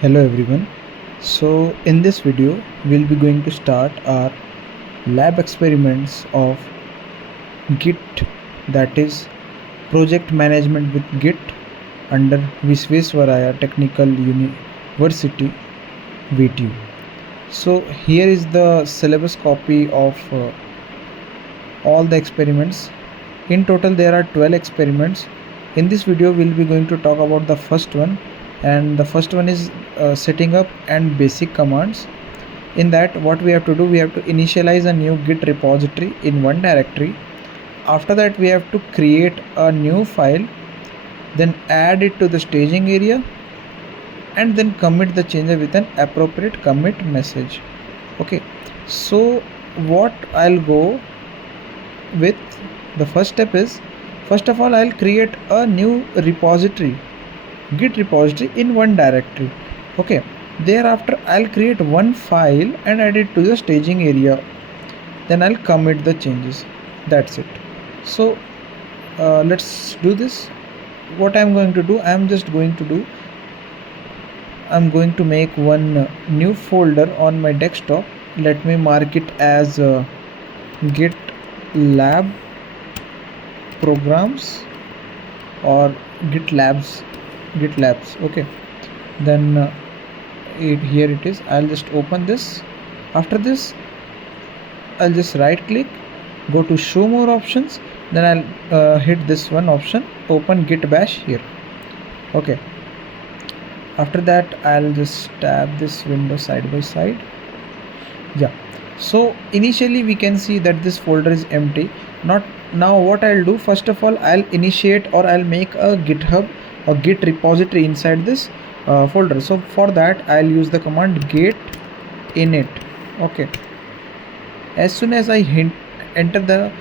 Hello everyone. So in this video we'll be going to start our lab experiments of Git, that is project management with Git under Visvesvaraya Technical University VTU. So here is the syllabus copy of all the experiments. In total there are 12 experiments. In this video we'll be going to talk about the first one, and the first one is setting up and basic commands. In that, what we have to do, we have to initialize a new Git repository in one directory. After that, we have to create a new file, then add it to the staging area, and then commit the changes with an appropriate commit message. Okay, so what I'll go with, the first step is, first of all I'll create a new repository, Git repository in one directory. Okay, thereafter I'll create one file and add it to the staging area, then I'll commit the changes. That's it. So let's do this. What I'm going to do, I'm going to make one new folder on my desktop. Let me mark it as Git lab programs or Git labs. Okay, then here it is. I'll just open this. After this, I'll just right click, go to show more options, then I'll hit this one option, open Git Bash here. Okay, after that I'll just tab this window side by side. Yeah, so initially we can see that this folder is empty. Now what I'll do, first of all I'll initiate, or I'll make a GitHub or Git repository inside this folder. So for that I'll use the command git init. Okay, as soon as I hit the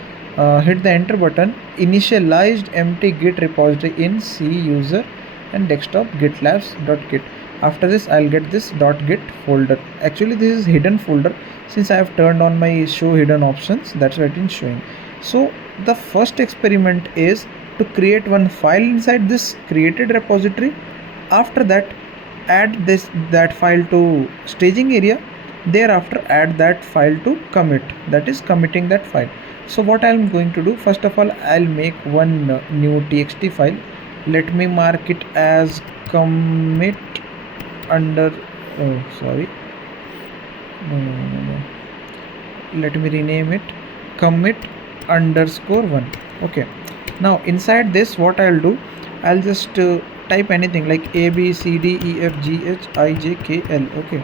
enter button, initialized empty Git repository in C user and desktop gitlabs.git. After this I'll get this .git folder. Actually this is hidden folder, since I have turned on my show hidden options, that's why it is showing. So the first experiment is to create one file inside this created repository. After that, add that file to staging area. Thereafter add that file to commit, that is committing that file. So what I'm going to do, first of all I'll make one new txt file. Let me mark it as commit under no. Let me rename it commit_1. okay, now inside this what I'll do, I'll just type anything like A B C D E F G H I J K L. okay,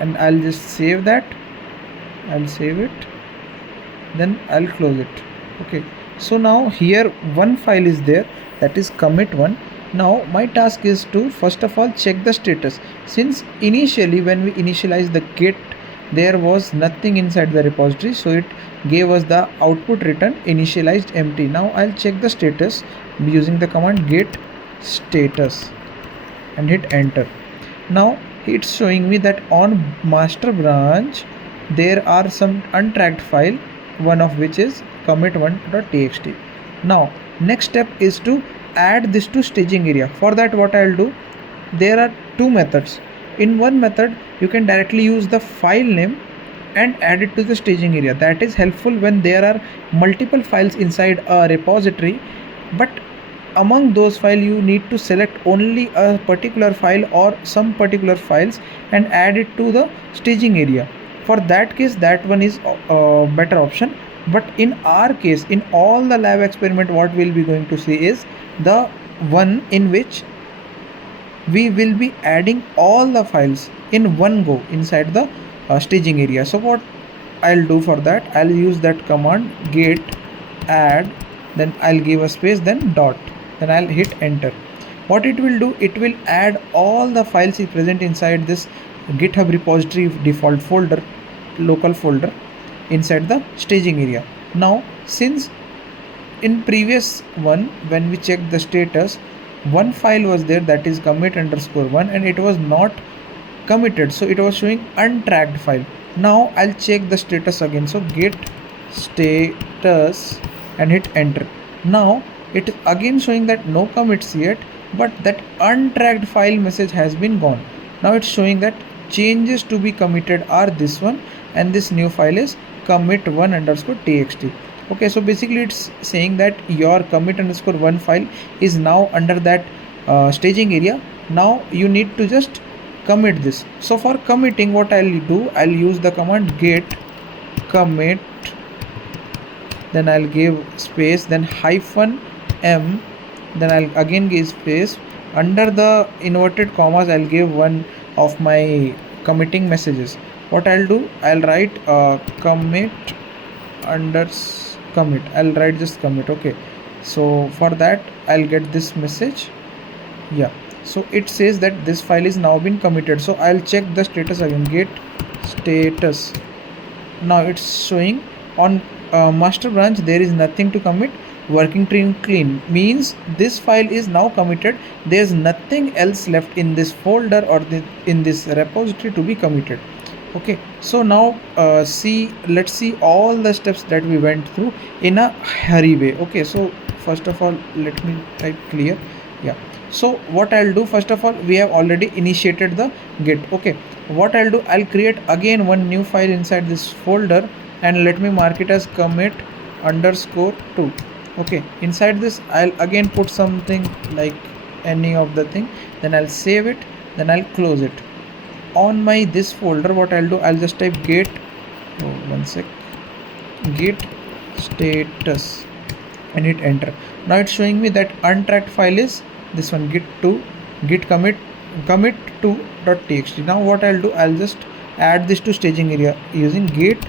and I'll just save that. I'll save it, then I'll close it. Okay, so now here one file is there, that is commit1. Now my task is to first of all check the status, since initially when we initialized the Git there was nothing inside the repository, so it gave us the output written initialized empty. Now I'll check the status using the command git status and hit enter. Now it's showing me that on master branch there are some untracked file, one of which is commit1.txt. Now next step is to add this to staging area. For that what I'll do, there are two methods. In one method you can directly use the file name and add it to the staging area. That is helpful when there are multiple files inside a repository, but among those files you need to select only a particular file or some particular files and add it to the staging area. For that case, that one is a better option. But in our case, in all the lab experiment, what we'll be going to see is the one in which we will be adding all the files in one go inside the staging area. So what I'll do for that, I'll use that command git add, then I'll give a space, then dot, then I'll hit enter. What it will do, it will add all the files present inside this GitHub repository default folder, local folder inside the staging area. Now since in previous one when we checked the status, one file was there, that is commit_1, and it was not committed, so it was showing untracked file. Now I'll check the status again, so git status and hit enter. Now it is again showing that no commits yet, but that untracked file message has been gone. Now it's showing that changes to be committed are this one, and this new file is commit1 underscore txt. Okay, so basically it's saying that your commit underscore one file is now under that staging area. Now you need to just commit this. So for committing, what I'll do, I'll use the command git commit, then I'll give space, then hyphen m, then I'll again give space. Under the inverted commas, I'll give one of my committing messages. What I'll do, I'll write commit unders commit. I'll write just commit. Okay, so for that I'll get this message. Yeah, so it says that this file is now been committed. So I'll check the status again, git status. Now it's showing on master branch there is nothing to commit. Working tree clean means this file is now committed. There's nothing else left in this folder or in this repository to be committed. Okay, so now let's see all the steps that we went through in a hurry way. Okay, so first of all let me type clear. Yeah, so what I'll do, first of all, we have already initiated the git. Okay, what I'll do, I'll create again one new file inside this folder, and let me mark it as commit underscore 2. Okay, inside this I'll again put something like any of the thing, then I'll save it, then I'll close it. On my this folder, what I'll do, I'll just type git, one sec, git status, and hit enter. Now it's showing me that untracked file is this one, git to git commit to.txt. Now what I'll do, I'll just add this to staging area using git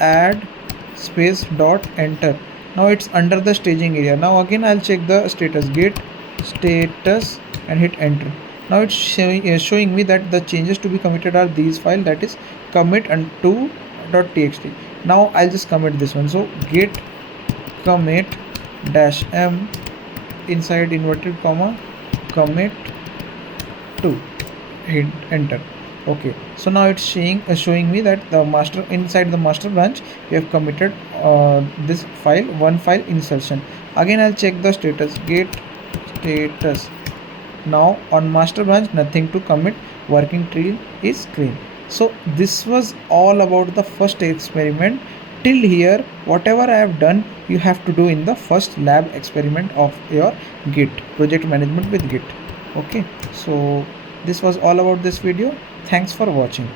add space dot enter. Now it's under the staging area. Now again I'll check the status, git status, and hit enter. Now it's showing me that the changes to be committed are these file, that is commit and to.txt. Now I'll just commit this one. So git commit dash m inside inverted comma commit to, hit enter. Okay, so now it's showing me that the master, inside the master branch we have committed this file, one file insertion. Again I'll check the status, git status. Now on master branch nothing to commit, working tree is clean. So this was all about the first experiment. Till here whatever I have done you have to do in the first lab experiment of your git project management with git. Okay, so this was all about this video. Thanks for watching.